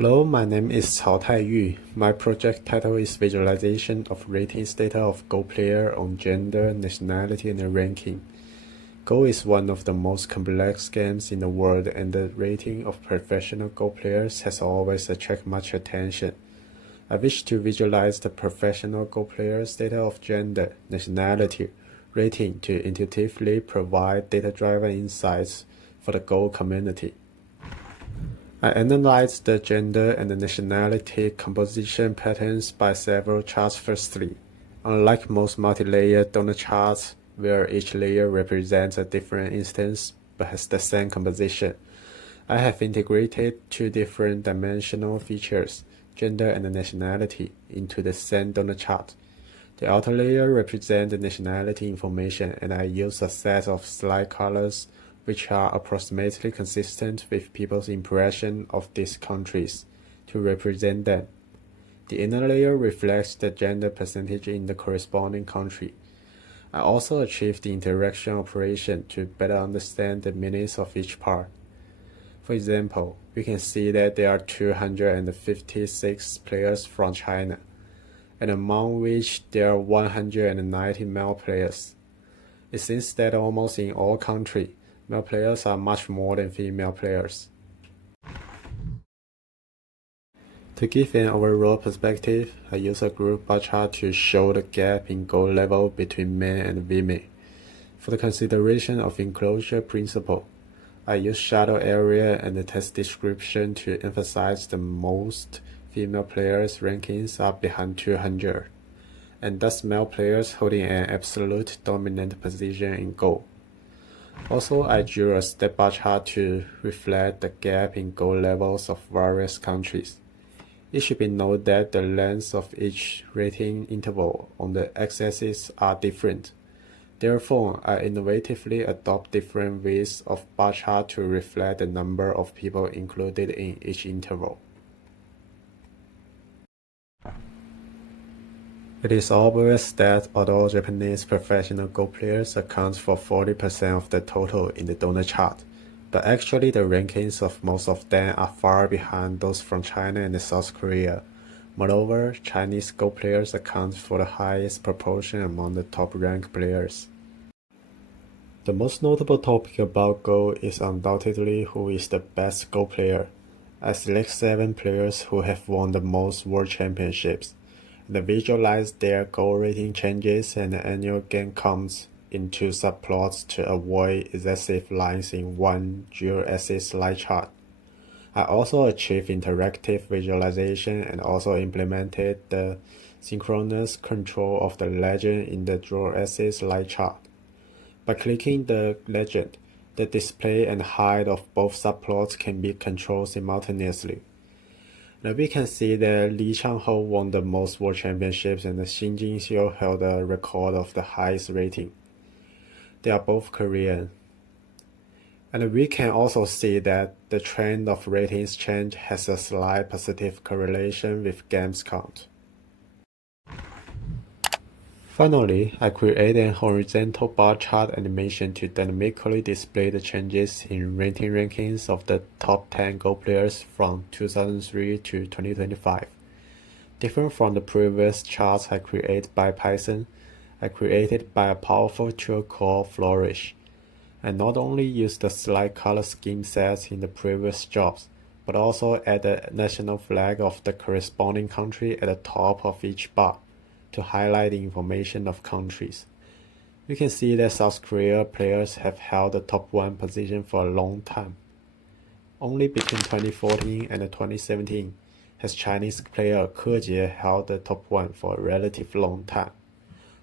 Hello, my name is Cao Taiyu. My project title is Visualization of Ratings Data of Go player on Gender, Nationality, and Ranking. Go is one of the most complex games in the world, and the rating of professional Go players has always attracted much attention. I wish to visualize the professional Go players' data of gender, nationality, rating to intuitively provide data-driven insights for the Go community. I analyzed the gender and the nationality composition patterns by several charts firstly. Unlike most multi-layer donut charts, where each layer represents a different instance but has the same composition, I have integrated two different dimensional features, gender and nationality, into the same donut chart. The outer layer represents the nationality information, and I use a set of slide colors which are approximately consistent with people's impression of these countries, to represent them. The inner layer reflects the gender percentage in the corresponding country. I also achieved the interaction operation to better understand the meanings of each part. For example, we can see that there are 256 players from China, and among which there are 190 male players. It seems that almost in all countries, male players are much more than female players. To give an overall perspective, I use a group bar chart to show the gap in goal level between men and women. For the consideration of enclosure principle, I use shadow area and the text description to emphasize the most female players' rankings are behind 200, and thus male players holding an absolute dominant position in Go. Also, I drew a step bar chart to reflect the gap in goal levels of various countries. It should be noted that the lengths of each rating interval on the x-axis are different. Therefore, I innovatively adopt different widths of bar chart to reflect the number of people included in each interval. It is obvious that although Japanese professional Go players account for 40% of the total in the donut chart, but actually the rankings of most of them are far behind those from China and South Korea. Moreover, Chinese Go players account for the highest proportion among the top-ranked players. The most notable topic about Go is undoubtedly who is the best Go player. I select 7 players who have won the most world championships, and visualize their goal rating changes and annual game counts in 2 subplots to avoid excessive lines in one dual-axis line chart. I also achieved interactive visualization and also implemented the synchronous control of the legend in the dual-axis line chart. By clicking the legend, the display and height of both subplots can be controlled simultaneously. Now we can see that Li Changho won the most world championships and Xin Jingxiu held the record of the highest rating. They are both Korean. And we can also see that the trend of ratings change has a slight positive correlation with games count. Finally, I created a horizontal bar chart animation to dynamically display the changes in rating rankings of the top 10 Go players from 2003 to 2025. Different from the previous charts I created by Python, I created by a powerful tool called Flourish. I not only used the slide color scheme sets in the previous jobs, but also add the national flag of the corresponding country at the top of each bar, to highlight the information of countries. You can see that South Korea players have held the top 1 position for a long time. Only between 2014 and 2017 has Chinese player Ke Jie held the top 1 for a relatively long time.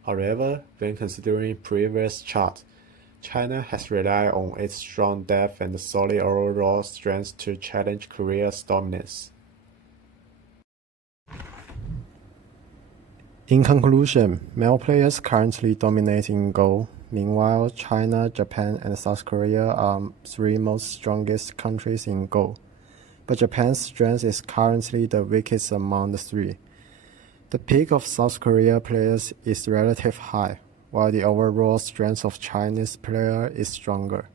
However, when considering previous charts, China has relied on its strong depth and solid overall strength to challenge Korea's dominance. In conclusion, male players currently dominate in Go. Meanwhile, China, Japan, and South Korea are 3 most strongest countries in Go. But Japan's strength is currently the weakest among the 3. The peak of South Korea players is relatively high, while the overall strength of Chinese players is stronger.